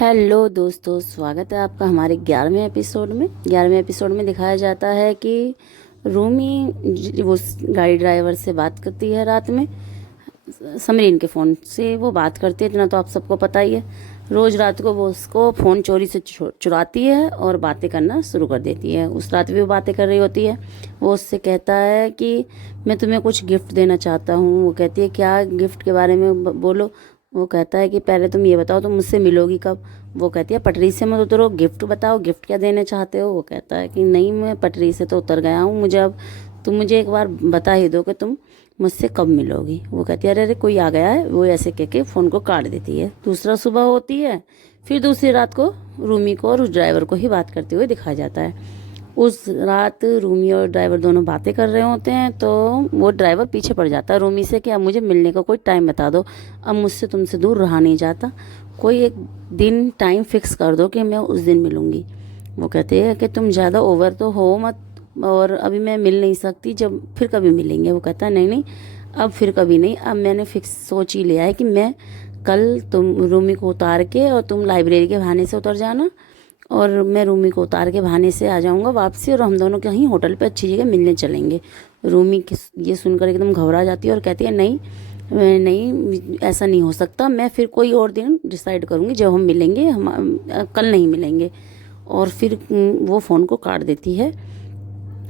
Hello दोस्तों, स्वागत है आपका हमारे 11वें एपिसोड में दिखाया जाता है कि रूमी वो गाड़ी ड्राइवर से बात करती है रात में। समरीन के फ़ोन से वो बात करती है, इतना तो आप सबको पता ही है। रोज़ रात को वो उसको फ़ोन चोरी से चुराती है और बातें करना शुरू कर देती है। उस रात भी वो बातें कर रही होती है। वो उससे कहता है कि मैं तुम्हें कुछ गिफ्ट देना चाहता हूँ। वो कहती है क्या गिफ्ट के बारे में बोलो। वो कहता है कि पहले तुम ये बताओ तुम मुझसे मिलोगी कब। वो कहती है पटरी से मत उतरो, गिफ्ट बताओ, गिफ्ट क्या देना चाहते हो। वो कहता है कि नहीं, मैं पटरी से तो उतर गया हूँ, मुझे अब तुम मुझे एक बार बता ही दो कि तुम मुझसे कब मिलोगी। वो कहती है अरे अरे कोई आ गया है। वो ऐसे कह के फ़ोन को काट देती है। दूसरा सुबह होती है। फिर दूसरी रात को रूमी को और उस ड्राइवर को ही बात करते हुए दिखाया जाता है। उस रात रूमी और ड्राइवर दोनों बातें कर रहे होते हैं तो वो ड्राइवर पीछे पड़ जाता है रूमी से कि अब मुझे मिलने का कोई टाइम बता दो, अब मुझसे तुमसे दूर रहा नहीं जाता, कोई एक दिन टाइम फिक्स कर दो कि मैं उस दिन मिलूँगी। वो कहते हैं कि तुम ज़्यादा ओवर तो हो मत, और अभी मैं मिल नहीं सकती, जब फिर कभी मिलेंगे। वो कहता है नहीं नहीं, अब फिर कभी नहीं, अब मैंने फिक्स सोच ही लिया है कि मैं कल तुम रूमी को उतार के और तुम लाइब्रेरी के बहाने से उतर जाना और मैं रूमी को उतार के बहाने से आ जाऊंगा वापसी, और हम दोनों कहीं होटल पे अच्छी जगह मिलने चलेंगे। रूमी ये सुनकर एकदम घबरा जाती है और कहती है नहीं नहीं, ऐसा नहीं हो सकता, मैं फिर कोई और दिन डिसाइड करूँगी जब हम मिलेंगे, हम कल नहीं मिलेंगे। और फिर वो फ़ोन को काट देती है।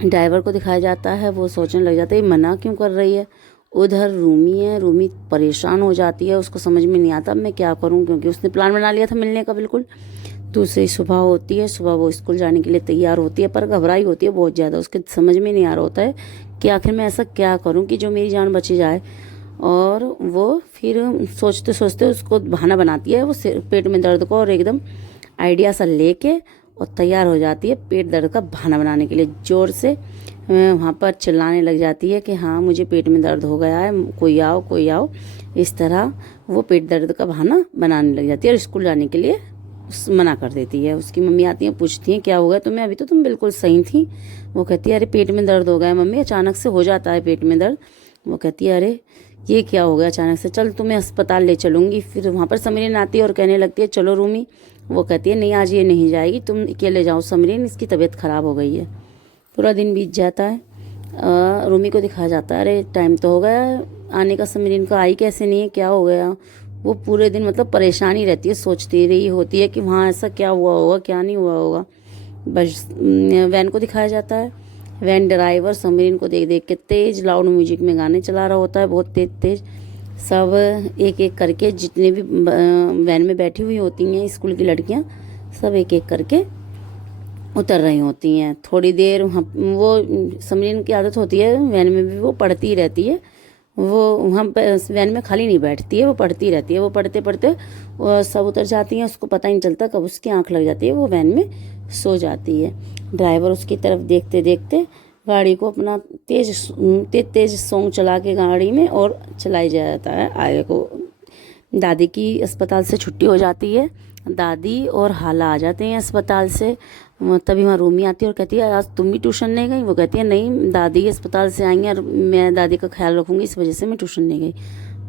ड्राइवर को दिखाया जाता है, वो सोचने लग जाता है ये मना क्यों कर रही है। उधर रूमी है, रूमी परेशान हो जाती है, उसको समझ में नहीं आता मैं क्या करूं, क्योंकि उसने प्लान बना लिया था मिलने का बिल्कुल। दूसरी सुबह होती है, सुबह वो स्कूल जाने के लिए तैयार होती है पर घबराई होती है बहुत ज़्यादा। उसके समझ में नहीं आ रहा होता है कि आखिर मैं ऐसा क्या करूं कि जो मेरी जान बची जाए। और वो फिर सोचते सोचते उसको बहाना बनाती है, वो पेट में दर्द को और एकदम आइडिया सा लेके और तैयार हो जाती है पेट दर्द का बहाना बनाने के लिए। ज़ोर से वहाँ पर चिल्लाने लग जाती है कि हाँ मुझे पेट में दर्द हो गया है, कोई आओ कोई आओ। इस तरह वो पेट दर्द का बहाना बनाने लग जाती है और स्कूल जाने के लिए मना कर देती है। उसकी मम्मी आती हैं, पूछती हैं क्या हो गया तुम्हें, अभी तो तुम बिल्कुल सही थी। वो कहती है अरे पेट में दर्द हो गया है मम्मी, अचानक से हो जाता है पेट में दर्द। वो कहती है अरे ये क्या हो गया अचानक से, चल तुम्हें अस्पताल ले चलूँगी। फिर वहाँ पर समरीन आती है और कहने लगती है चलो रूमी। वो कहती है नहीं आज ये नहीं जाएगी, तुम अकेले जाओ समरीन, इसकी तबीयत ख़राब हो गई है। पूरा दिन बीत जाता है। रूमी को दिखाया जाता है अरे टाइम तो हो गया आने का, समरीन का आई कैसे नहीं है, क्या हो गया। वो पूरे दिन मतलब परेशानी रहती है, सोचती रही होती है कि वहाँ ऐसा क्या हुआ होगा क्या नहीं हुआ होगा। बस वैन को दिखाया जाता है। वैन ड्राइवर समरीन को देख देख के तेज़ लाउड म्यूजिक में गाने चला रहा होता है, बहुत तेज तेज। सब एक एक करके जितने भी वैन में बैठी हुई होती हैं स्कूल की लड़कियां, सब एक एक करके उतर रही होती हैं। थोड़ी देर वो समरीन की आदत होती है वैन में भी वो पढ़ती रहती है। वो वहाँ पर वैन में खाली नहीं बैठती है, वो पढ़ती रहती है। वो पढ़ते पढ़ते सब उतर जाती हैं, उसको पता ही नहीं चलता कब उसकी आंख लग जाती है, वो वैन में सो जाती है। ड्राइवर उसकी तरफ देखते देखते गाड़ी को अपना तेज तेज सॉन्ग चला के गाड़ी में और चलाई जाता है आगे को। दादी की अस्पताल से छुट्टी हो जाती है, दादी और हाला आ जाते हैं अस्पताल से। तभी वहाँ रूमी आती है और कहती है आज तुम भी ट्यूशन नहीं गई। वो कहती है नहीं, दादी अस्पताल से आई हैं और मैं दादी का ख्याल रखूँगी, इस वजह से मैं ट्यूशन नहीं गई।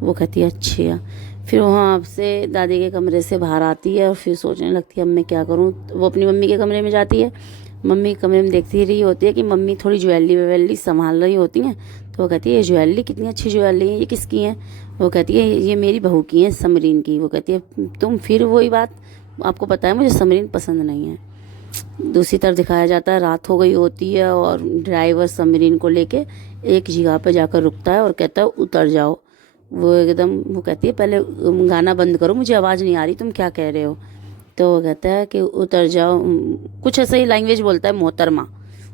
वो कहती है अच्छा। फिर वहाँ से दादी के कमरे से बाहर आती है और फिर सोचने लगती है अब मैं क्या करूँ। वो अपनी मम्मी के कमरे में जाती है। मम्मी कमरे में देखती ही रही होती है कि मम्मी थोड़ी ज्वेलरी वेलरी संभाल रही होती हैं। तो वो कहती है ये ज्वेलरी कितनी अच्छी ज्वेलरी है, ये किसकी है। वो कहती है ये मेरी बहू की है समरीन की। वो कहती है तुम फिर वही बात, आपको पता है मुझे समरीन पसंद नहीं है। दूसरी तरफ दिखाया जाता है रात हो गई होती है और ड्राइवर समरीन को लेके एक जगह पर जाकर रुकता है और कहता है उतर जाओ। वो एकदम वो कहती है पहले गाना बंद करो, मुझे आवाज़ नहीं आ रही तुम क्या कह रहे हो। तो वो कहता है कि उतर जाओ, कुछ ऐसा ही लैंग्वेज बोलता है मोहतरमा,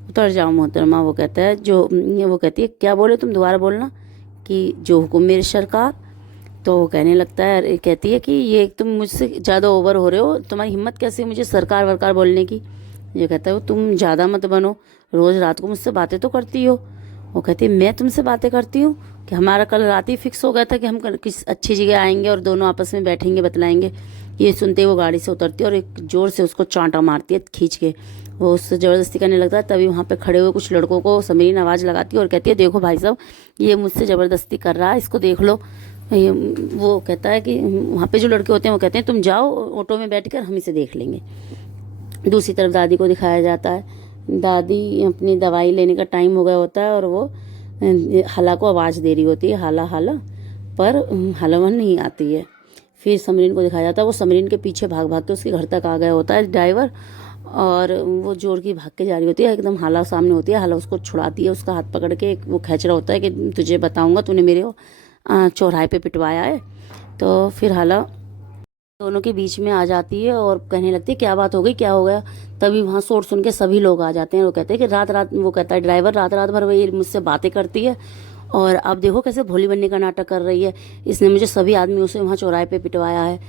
उतर जाओ मोहतरमा। वो कहता है वो कहती है क्या बोले तुम, दोबारा बोलना, कि जो हुक्म मेरे सरकार। तो वो कहने लगता है कहती है कि ये तुम मुझसे ज़्यादा ओवर हो रहे हो, तुम्हारी हिम्मत कैसे मुझे सरकार वरकार बोलने की। ये कहता है तुम ज़्यादा मत बनो, रोज़ रात को मुझसे बातें तो करती हो। वो कहती है मैं तुमसे बातें करती हूँ, कि हमारा कल रात ही फिक्स हो गया था कि हम किस अच्छी जगह आएंगे और दोनों आपस में बैठेंगे बतलाएंगे। ये सुनते ही वो गाड़ी से उतरती है और एक ज़ोर से उसको चांटा मारती है खींच के। वो उससे ज़बरदस्ती करने लगता है। तभी वहाँ पे खड़े हुए कुछ लड़कों को समरीन आवाज़ लगाती है और कहती है देखो भाई साहब ये मुझसे ज़बरदस्ती कर रहा है, इसको देख लो। वो कहता है कि वहाँ पे जो लड़के होते हैं वो कहते हैं तुम जाओ ऑटो में बैठकर हम इसे देख लेंगे। दूसरी तरफ दादी को दिखाया जाता है। दादी अपनी दवाई लेने का टाइम हो गया होता है और वो हाला को आवाज़ दे रही होती है, हाला हाला, पर हाला वहाँ नहीं आती है। फिर समरीन को दिखाया जाता है, वो समरीन के पीछे भाग भाग के उसके घर तक आ गया होता है ड्राइवर, और वो जोर की भाग के जा रही होती है। एकदम हाला सामने होती है, हाला उसको छुड़ाती है, उसका हाथ पकड़ के वो खींच रहा होता है कि तुझे बताऊंगा, तूने मेरे चौराहे पे पिटवाया है। तो फिर हाला दोनों के बीच में आ जाती है और कहने लगती है क्या बात हो गई, क्या हो गया। तभी वहाँ शोर सुन के सभी लोग आ जाते हैं। वो कहते हैं कि रात रात, वो कहता है ड्राइवर, रात रात भर वही मुझसे बातें करती है और अब देखो कैसे भोली बनने का नाटक कर रही है, इसने मुझे सभी आदमियों से वहाँ चौराहे पे पिटवाया है।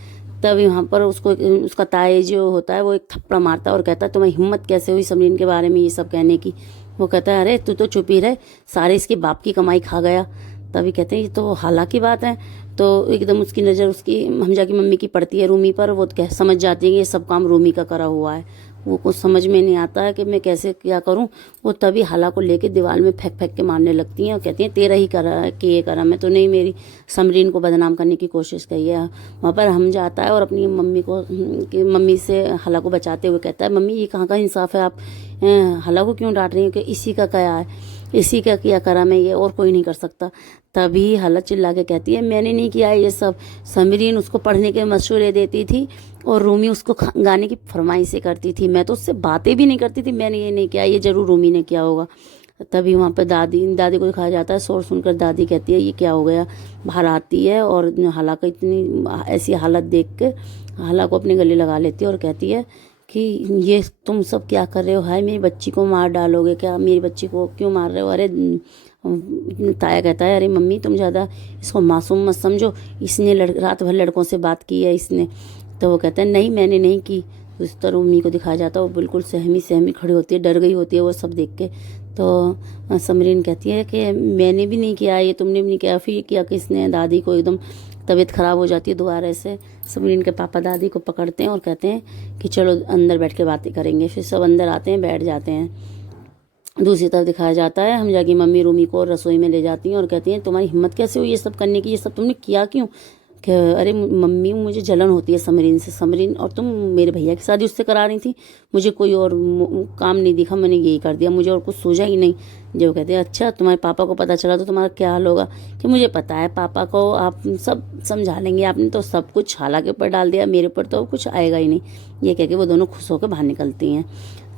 तभी वहाँ पर उसको उसका ताए जो होता है वो एक थप्पड़ मारता है और कहता है तुम्हें हिम्मत कैसे हुई समरीन के बारे में ये सब कहने की। वो कहता है अरे तू तो चुप ही रहे, सारे इसके बाप की कमाई खा गया। तभी कहते हैं ये तो हाला की बात है। तो एकदम उसकी नज़र उसकी हमजा की मम्मी की पड़ती है रूमी पर। वो कह समझ जाती है कि ये सब काम रूमी का करा हुआ है। वो कुछ समझ में नहीं आता है कि मैं कैसे क्या करूं। वो तभी हाला को लेके दीवार में फेंक फेंक के मारने लगती हैं और कहती हैं तेरा ही करा है कि ये करा, मैं तो नहीं मेरी समरीन को बदनाम करने की कोशिश की है। वहाँ पर हमजा आता है और अपनी मम्मी को कि मम्मी से हाला को बचाते हुए कहता है मम्मी ये कहाँ का इंसाफ है, आप हाला को क्यों डांट रही हैं कि इसी का क्या है, इसी का किया करा मैं, ये और कोई नहीं कर सकता। तभी हाला चिल्ला के कहती है मैंने नहीं किया ये सब, समरीन उसको पढ़ने के मशवरे देती थी और रूमी उसको गाने की फरमाइशें करती थी, मैं तो उससे बातें भी नहीं करती थी, मैंने ये नहीं किया, ये जरूर रूमी ने किया होगा। तभी वहाँ पर दादी को दिखाया जाता है। शोर सुनकर दादी कहती है ये क्या हो गया। बाहर आती है और हाला का इतनी ऐसी हालत देख के हाला को अपने गले लगा लेती है और कहती है कि ये तुम सब क्या कर रहे हो, हाय मेरी बच्ची को मार डालोगे क्या, मेरी बच्ची को क्यों मार रहे हो। अरे ताया कहता है अरे मम्मी तुम ज़्यादा इसको मासूम मत समझो, इसने रात भर लड़कों से बात की है इसने। तो वो कहता है नहीं मैंने नहीं की। उस तरह मम्मी को दिखाया जाता है, वो बिल्कुल सहमी सहमी खड़ी होती है, डर गई होती है वो सब देख के। तो समरीन कहती है कि मैंने भी नहीं किया, ये तुमने भी नहीं किया। फिर किया किसने। दादी को एकदम तबीयत ख़राब हो जाती है दोबारा से। समरीन के पापा दादी को पकड़ते हैं और कहते हैं कि चलो अंदर बैठ के बातें करेंगे। फिर सब अंदर आते हैं, बैठ जाते हैं। दूसरी तरफ दिखाया जाता है हमजा की मम्मी रूमी को रसोई में ले जाती हैं और कहती हैं तुम्हारी हिम्मत कैसे हुई ये सब करने की, ये सब तुमने किया क्यों। कि अरे मम्मी मुझे जलन होती है समरीन से, समरीन और तुम मेरे भैया की शादी उससे करा रही थी, मुझे कोई और काम नहीं दिखा, मैंने यही कर दिया, मुझे और कुछ सूझा ही नहीं। जो कहते हैं अच्छा तुम्हारे पापा को पता चला तो तुम्हारा क्या हाल होगा। कि मुझे पता है पापा को आप सब समझा लेंगे, आपने तो सब कुछ हाला के ऊपर डाल दिया, मेरे ऊपर तो कुछ आएगा ही नहीं। ये कह के वो दोनों खुश होकर बाहर निकलती हैं।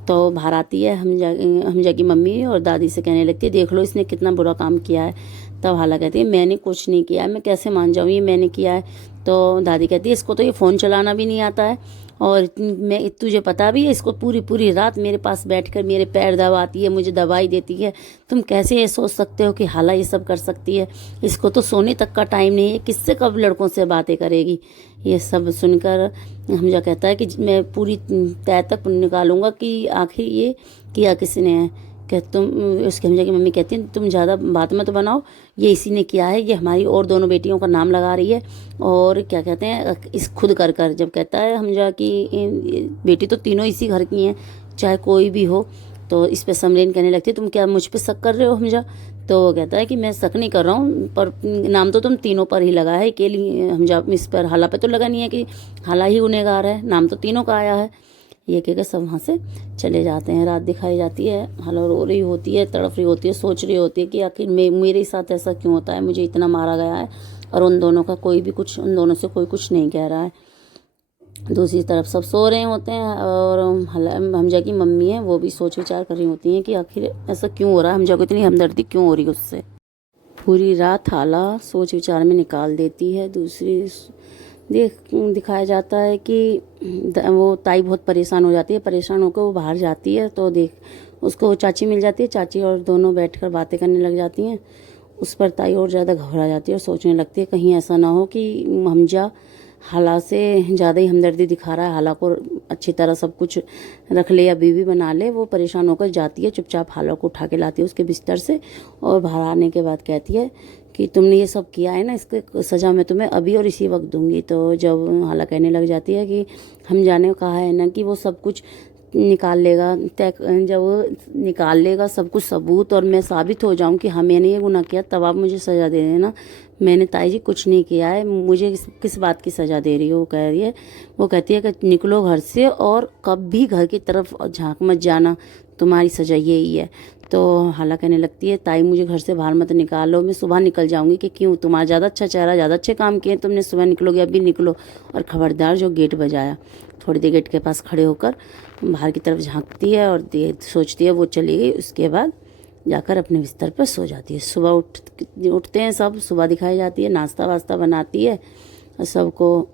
तो बाहर आती है हमजा की मम्मी और दादी से कहने लगती है देख लो इसने कितना बुरा काम किया है। तब हाला कहती है मैंने कुछ नहीं किया है, मैं कैसे मान जाऊँ ये मैंने किया है। तो दादी कहती है इसको तो ये फ़ोन चलाना भी नहीं आता है और मैं तुझे पता भी है इसको पूरी पूरी रात मेरे पास बैठकर मेरे पैर दबाती है, मुझे दवाई देती है। तुम कैसे ये सोच सकते हो कि हाला ये सब कर सकती है, इसको तो सोने तक का टाइम नहीं है, किससे कब लड़कों से बातें करेगी। ये सब सुनकर हमजा कहता है कि मैं पूरी तय तक निकालूंगा कि आखिर ये किया किसने है। कि तुम, उसके हमजा की मम्मी कहती है तुम ज़्यादा बात मत बनाओ, ये इसी ने किया है, ये हमारी और दोनों बेटियों का नाम लगा रही है और क्या कहते हैं इस खुद कर कर। जब कहता है हमजा की बेटी तो तीनों इसी घर की हैं चाहे कोई भी हो। तो इस पे समरीन कहने लगती है तुम क्या मुझ पे शक कर रहे हो हमजा। तो वो कहता है कि मैं शक नहीं कर रहा हूँ पर नाम तो तुम तीनों पर ही लगा है, अकेली हमजा इस पर हाला पे तो लगा नहीं है कि हाला ही गुनहगार है, नाम तो तीनों का आया है। ये कहकर सब वहाँ से चले जाते हैं। रात दिखाई जाती है, हाला रो रही होती है, तड़प रही होती है, सोच रही होती है कि आखिर मेरे साथ ऐसा क्यों होता है, मुझे इतना मारा गया है और उन दोनों का कोई भी कुछ, उन दोनों से कोई कुछ नहीं कह रहा है। दूसरी तरफ सब सो रहे होते हैं और हमजा की मम्मी है वो भी सोच विचार कर रही होती हैं कि आखिर ऐसा क्यों हो रहा है, हमजा को इतनी हमदर्दी क्यों हो रही है उससे। पूरी रात हाला सोच विचार में निकाल देती है। दूसरी दिखाया जाता है कि वो ताई बहुत परेशान हो जाती है, परेशान होकर वो बाहर जाती है तो उसको चाची मिल जाती है, चाची और दोनों बैठकर बातें करने लग जाती हैं। उस पर ताई और ज़्यादा घबरा जाती है और सोचने लगती है कहीं ऐसा ना हो कि हमजा हाला से ज़्यादा ही हमदर्दी दिखा रहा है, हाला को अच्छी तरह सब कुछ रख ले या बीवी बना ले। वो परेशान होकर जाती है, चुपचाप हाला को उठा के लाती है उसके बिस्तर से और बाहर आने के बाद कहती है कि तुमने ये सब किया है ना, इसके सज़ा मैं तुम्हें अभी और इसी वक्त दूंगी। तो जब हाला कहने लग जाती है कि हम जाने कहा है ना कि वो सब कुछ निकाल लेगा, जब वो निकाल लेगा सब कुछ सबूत और मैं साबित हो जाऊं कि हाँ मैंने ये गुनाह किया तब आप मुझे सज़ा दे देना, मैंने ताई जी कुछ नहीं किया है, मुझे किस बात की सज़ा दे रही हो। वो कहती है कि निकलो घर से और कभी घर की तरफ झांक मत जाना, तुम्हारी सज़ा यही है। तो हाला कहने लगती है ताई मुझे घर से बाहर मत निकालो, मैं सुबह निकल जाऊंगी। कि क्यों, तुम्हारा ज़्यादा अच्छा चेहरा, ज़्यादा अच्छे काम किए तुमने, सुबह निकलोगे, अभी निकलो। और खबरदार जो गेट बजाया। थोड़ी देर गेट के पास खड़े होकर बाहर की तरफ झांकती है और सोचती है वो चली गई। उसके बाद जाकर अपने बिस्तर पर सो जाती है। सुबह उठते हैं सब, सुबह दिखाई जाती है, नाश्ता वास्ता बनाती है और सबको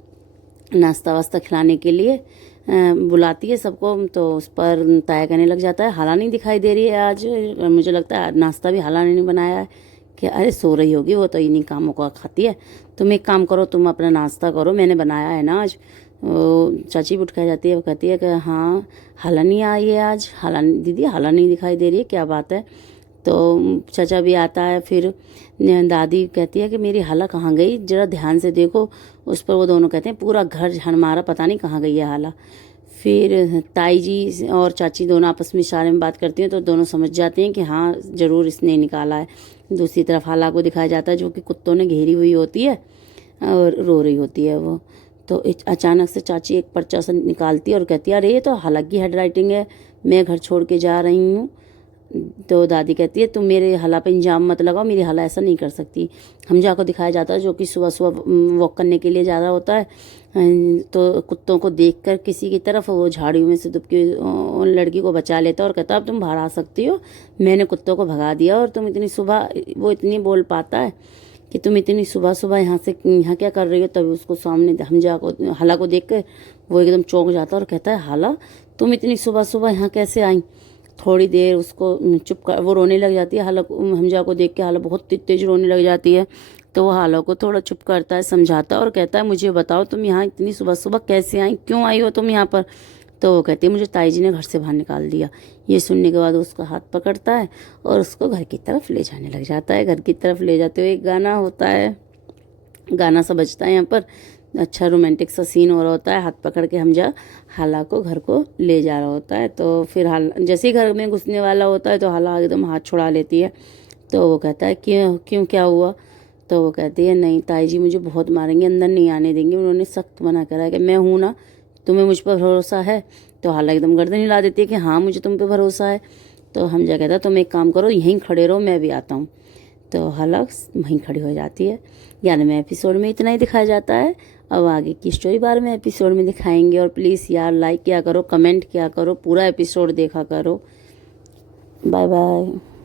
नाश्ता वास्ता खिलाने के लिए बुलाती है सबको। तो उस पर ताया कहने लग जाता है हाला नहीं दिखाई दे रही है आज, मुझे लगता है नाश्ता भी हाला ने नहीं बनाया है। कि अरे सो रही होगी वो, तो इन्हीं कामों को खाती है। तुम एक काम करो, तुम अपना नाश्ता करो, मैंने बनाया है ना आज। चाची भी उठ के जाती है, वो कहती है कि हाँ हाला नहीं आई है आज, दीदी हाला नहीं दिखाई दे रही है, क्या बात है। तो चाचा भी आता है। फिर दादी कहती है कि मेरी हाला कहाँ गई, जरा ध्यान से देखो। उस पर वो दोनों कहते हैं पूरा घर झाड़ मारा, पता नहीं कहाँ गई है हाला। फिर ताई जी और चाची दोनों आपस में इशारे में बात करती हैं, तो दोनों समझ जाते हैं कि हाँ ज़रूर इसने निकाला है। दूसरी तरफ हाला को दिखाया जाता है जो कि कुत्तों ने घेरी हुई होती है और रो रही होती है वो। तो अचानक से चाची एक पर्चा से निकालती है और कहती है अरे ये तो हाला की हैंड राइटिंग है, मैं घर छोड़ के जा रही हूँ। तो दादी कहती है तुम मेरे हाला पे इंजाम मत लगाओ, मेरी हाला ऐसा नहीं कर सकती। हमजा को दिखाया जाता है जो कि सुबह सुबह वॉक करने के लिए जा रहा होता है। तो कुत्तों को देखकर किसी की तरफ वो झाड़ियों में से दुबकी उन लड़की को बचा लेता है और कहता अब तुम बाहर आ सकती हो, मैंने कुत्तों को भगा दिया और तुम इतनी सुबह, वो इतनी बोल पाता है कि तुम इतनी सुबह सुबह यहाँ क्या कर रही हो। तभी उसको सामने हमजा को, हाला को देख कर वो एकदम चौंक जाता है और कहता है हाला तुम इतनी सुबह सुबह यहाँ कैसे आई। थोड़ी देर उसको चुप कर, वो रोने लग जाती है। हाला हमजा को देख के हाला बहुत तेज रोने लग जाती है। तो वो हाला को थोड़ा चुप करता है, समझाता है और कहता है मुझे बताओ तुम यहाँ इतनी सुबह सुबह कैसे आई, क्यों आई हो तुम यहाँ पर। तो वो कहती है मुझे ताई जी ने घर से बाहर निकाल दिया। ये सुनने के बाद उसका हाथ पकड़ता है और उसको घर की तरफ ले जाने लग जाता है। घर की तरफ ले जाते हुए एक गाना होता है, गाना सा बजता है यहाँ पर, अच्छा रोमांटिक सा सीन हो रहा होता है। हाथ पकड़ के हमजा हाला को घर को ले जा रहा होता है। तो फिर हाला जैसे ही घर में घुसने वाला होता है तो हाला एकदम हाथ छुड़ा लेती है। तो वो कहता है क्यों क्यों क्या हुआ। तो वो कहती है नहीं ताई जी मुझे बहुत मारेंगे, अंदर नहीं आने देंगे, उन्होंने सख्त मना करा है कि मैं हूँ ना, तुम्हें मुझ पर भरोसा है। तो हाला एकदम गर्दन हिला देती है कि हाँ मुझे तुम पे भरोसा है। तो हमजा कहता है तुम एक काम करो यहीं खड़े रहो, मैं भी आता हूँ। तो हाला वहीं खड़ी हो जाती है। 11वें एपिसोड में इतना ही दिखाया जाता है। अब आगे की स्टोरी 12वें एपिसोड में दिखाएंगे। और प्लीज़ यार लाइक किया करो, कमेंट किया करो, पूरा एपिसोड देखा करो। Bye bye.